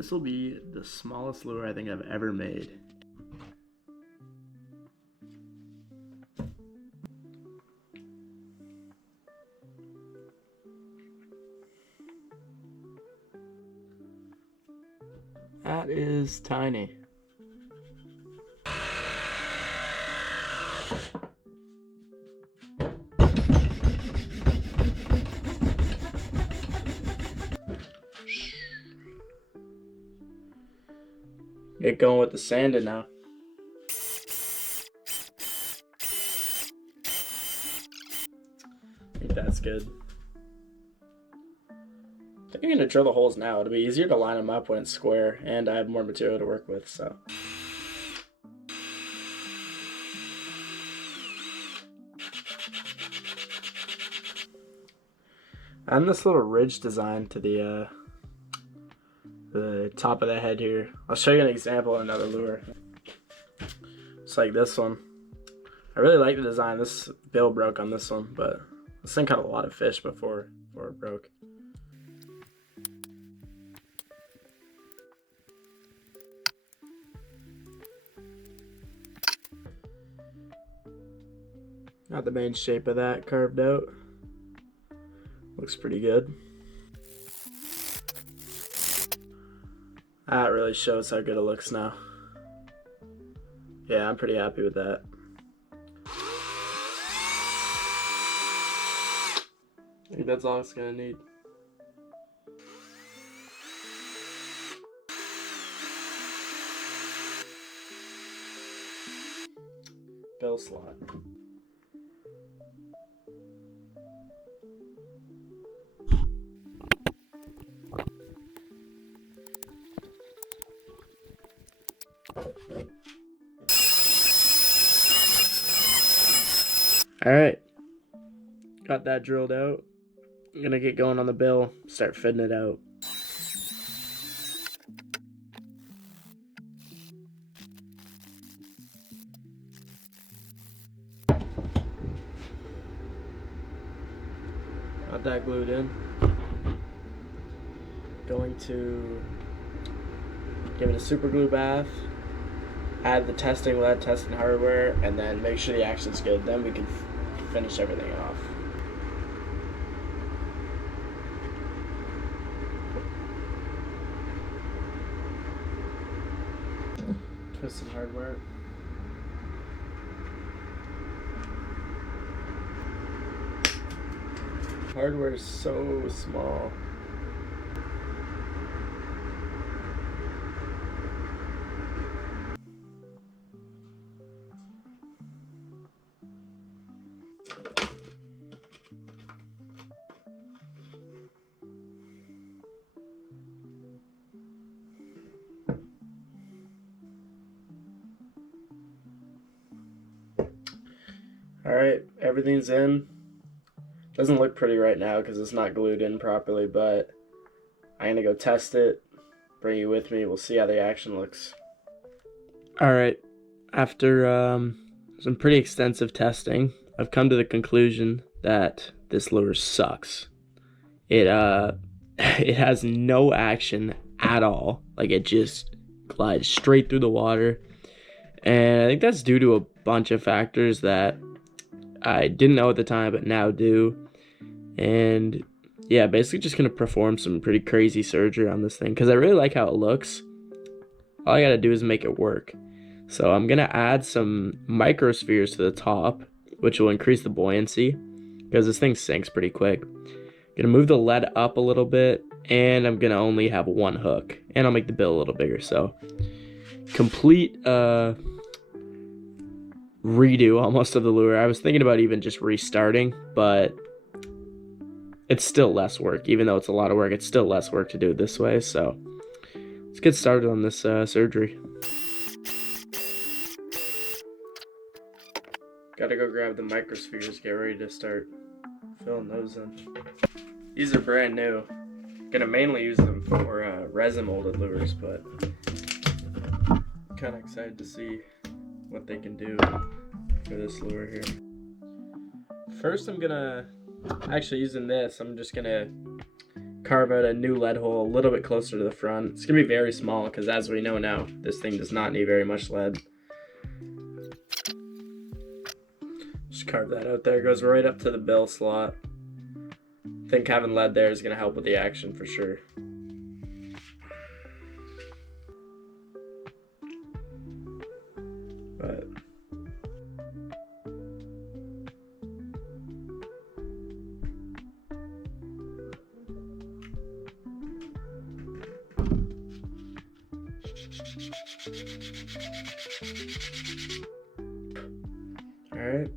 This will be the smallest lure I think I've ever made. That is tiny. Get going with the sanding now. I think that's good. I think I'm gonna drill the holes now. It'll be easier to line them up when it's square, and I have more material to work with, so. And this little ridge design to the top of the head here. I'll show you an example of another lure. It's like this one. I really like the design. This bill broke on this one, but this thing caught a lot of fish before it broke. Got the main shape of that carved out. Looks pretty good. That really shows how good it looks now. Yeah, I'm pretty happy with that. I think that's all it's gonna need. Bill slot. All right, got that drilled out. I'm gonna get going on the bill, start fitting it out. Got that glued in. Going to give it a super glue bath, add the testing with that testing hardware, and then make sure the action's good. Then we can finish everything off. Twist some hardware. Hardware is so small. Alright, everything's in. Doesn't look pretty right now because it's not glued in properly, but I'm gonna go test it, bring you with me, we'll see how the action looks. Alright, after some pretty extensive testing, I've come to the conclusion that this lure sucks. It has no action at all. Like, it just glides straight through the water. And I think that's due to a bunch of factors that I didn't know at the time, but now do. And yeah, basically just gonna perform some pretty crazy surgery on this thing because I really like how it looks. All I gotta do is make it work. So I'm gonna add some microspheres to the top, which will increase the buoyancy because this thing sinks pretty quick. Gonna move the lead up a little bit, and I'm gonna only have one hook, and I'll make the bill a little bigger. So complete redo almost of the lure. I was thinking about even just restarting, but it's still less work. Even though it's a lot of work, it's still less work to do it this way. So let's get started on this surgery. Gotta go grab the microspheres, get ready to start filling those in. These are brand new. Gonna mainly use them for resin molded lures, but kind of excited to see what they can do for this lure here. First, I'm gonna, actually using this, I'm just gonna carve out a new lead hole a little bit closer to the front. It's gonna be very small because, as we know now, this thing does not need very much lead. Just carve that out there. It goes right up to the bill slot. I think having lead there is gonna help with the action for sure. But alright.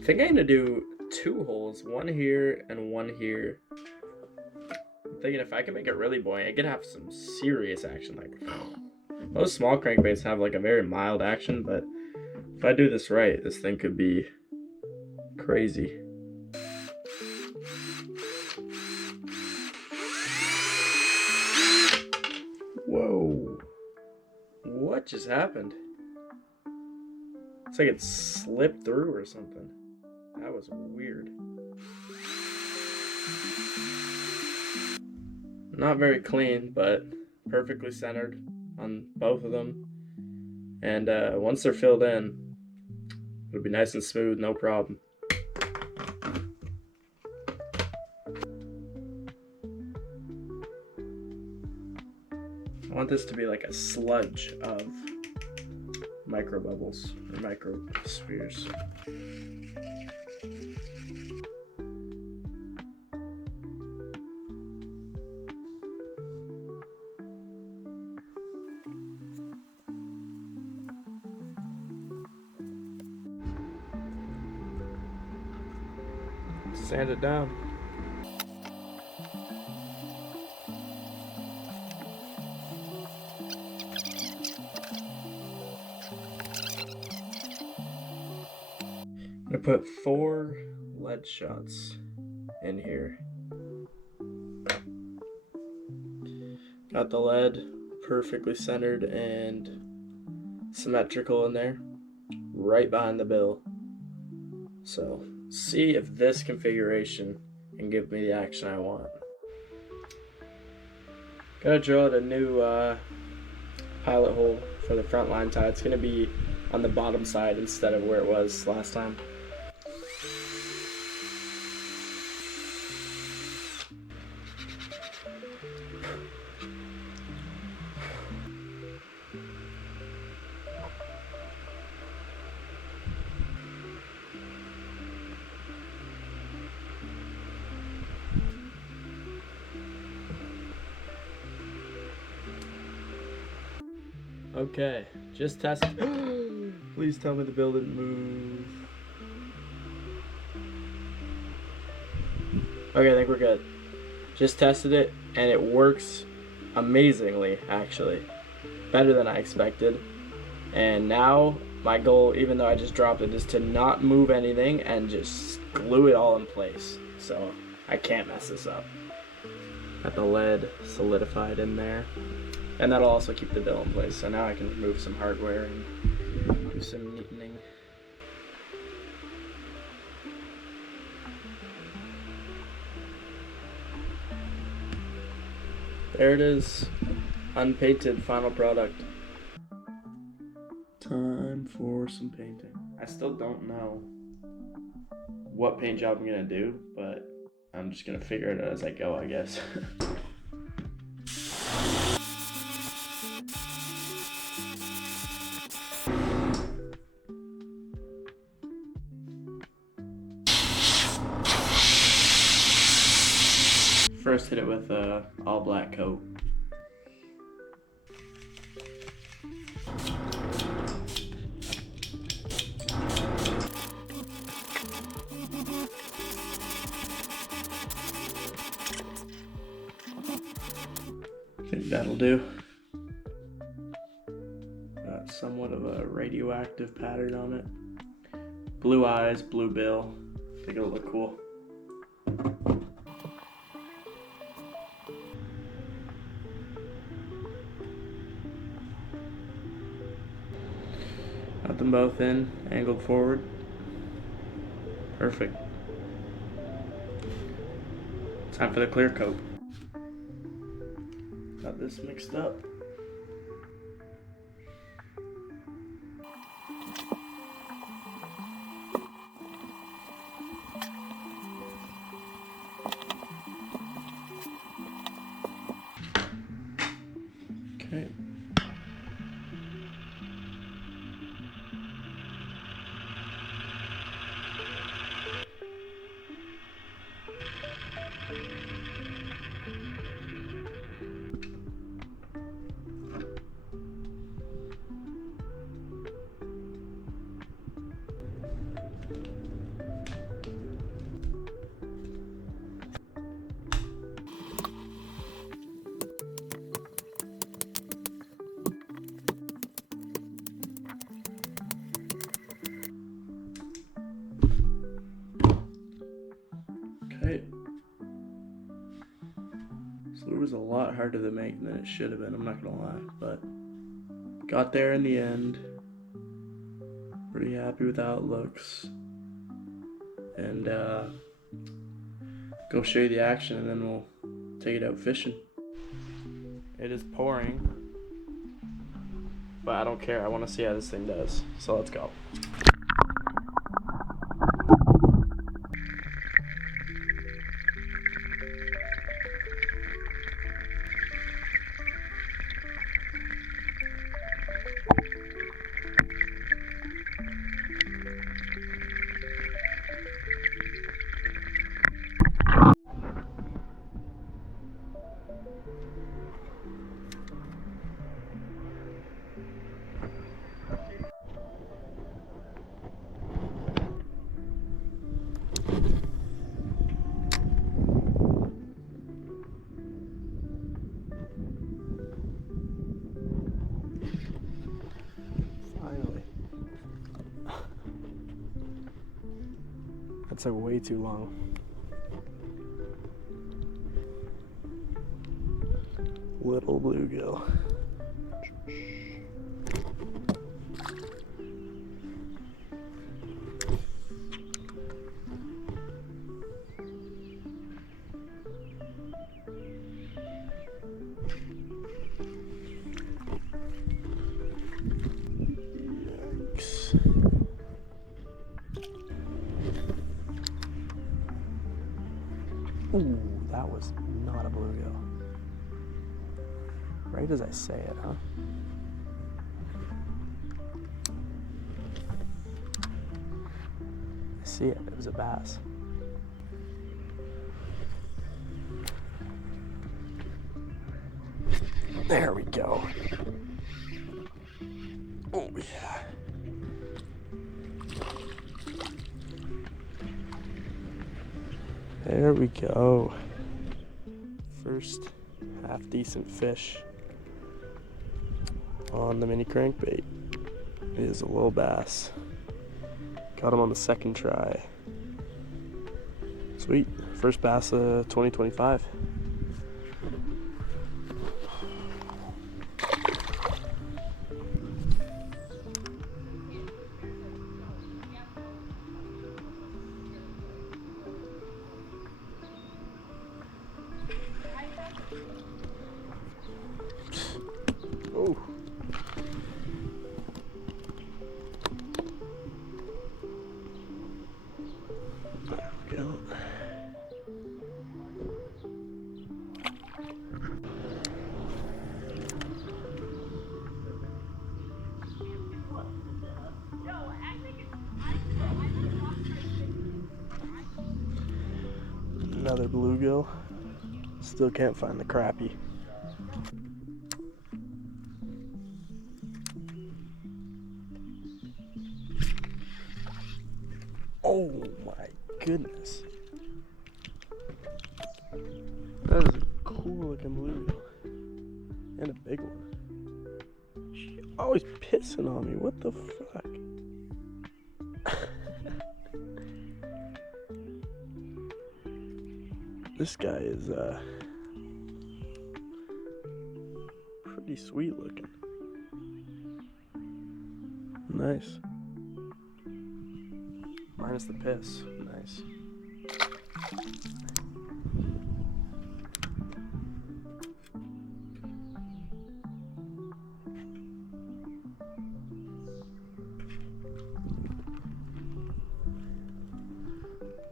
I think I'm gonna do 2 holes, one here and one here. I'm thinking if I can make it really buoyant, I could have some serious action. Like, most small crankbaits have like a very mild action, but if I do this right, this thing could be crazy. Whoa. What just happened? It's like it slipped through or something. That was weird. Not very clean, but perfectly centered on both of them. And once they're filled in, it'll be nice and smooth, no problem. I want this to be like a sludge of micro bubbles or micro spheres. Sand it down. I'm gonna put 4 lead shots in here. Got the lead perfectly centered and symmetrical in there, right behind the bill. So see if this configuration can give me the action I want. Gotta drill out a new pilot hole for the front line tie. It's gonna be on the bottom side instead of where it was last time. Okay, just test. Please tell me the bill didn't move. Okay, I think we're good. Just tested it and it works amazingly, actually. Better than I expected. And now my goal, even though I just dropped it, is to not move anything and just glue it all in place. So I can't mess this up. Got the lead solidified in there. And that'll also keep the bill in place. So now I can remove some hardware and do some neatening. There it is. Unpainted final product. Time for some painting. I still don't know what paint job I'm gonna do, but I'm just gonna figure it out as I go, I guess. First hit it with a all black coat. I think that'll do. Got somewhat of a radioactive pattern on it. Blue eyes, blue bill. I think it'll look cool. Got them both in, angled forward. Perfect. Time for the clear coat. Got this mixed up. Okay. Okay. This lure was a lot harder to make than it should have been, I'm not gonna lie, but got there in the end. Pretty happy with how it looks. And go show you the action and then we'll take it out fishing. It is pouring, but I don't care. I want to see how this thing does. So let's go. That took way too long. Little bluegill. Yikes. Ooh, that was not a bluegill. Right as I say it, huh? I see it. It was a bass. There we go. Oh, yeah. There we go. First half decent fish on the mini crankbait. It is a little bass. Got him on the second try. Sweet. First bass of 2025. Oh. There we go. Another bluegill. Still can't find the crappie. Oh my goodness. That is a cool looking bluegill. And a big one. She's always pissing on me. What the fuck? This guy is pretty sweet looking. Nice. Minus the piss. Nice.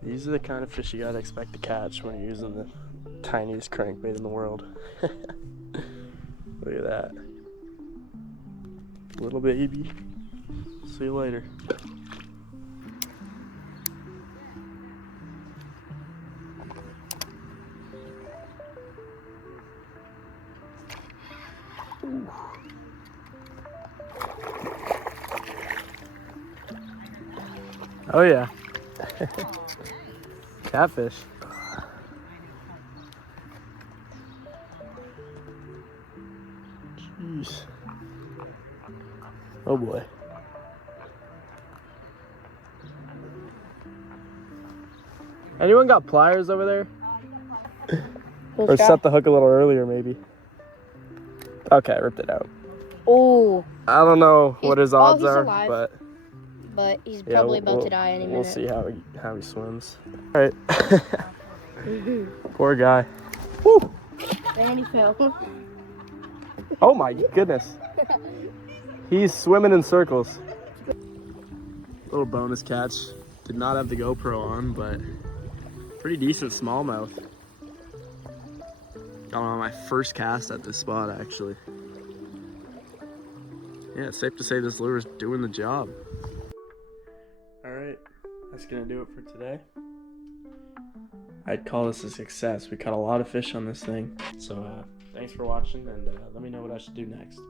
These are the kind of fish you gotta expect to catch when you're using the tiniest crankbait in the world. Look at that. Little baby. See you later. Ooh. Oh yeah. Catfish. Jeez. Oh boy. Anyone got pliers over there? Or set the hook a little earlier maybe. Okay, I ripped it out. Oh. I don't know what his odds are, alive, but he's probably about to die any minute. We'll see how he swims. All right. Poor guy. Woo. And he fell. Oh my goodness. He's swimming in circles. Little bonus catch. Did not have the GoPro on, but pretty decent smallmouth. Got on my first cast at this spot, actually. Yeah, it's safe to say this lure is doing the job. All right, that's gonna do it for today. I'd call this a success. We caught a lot of fish on this thing. So thanks for watching, and let me know what I should do next.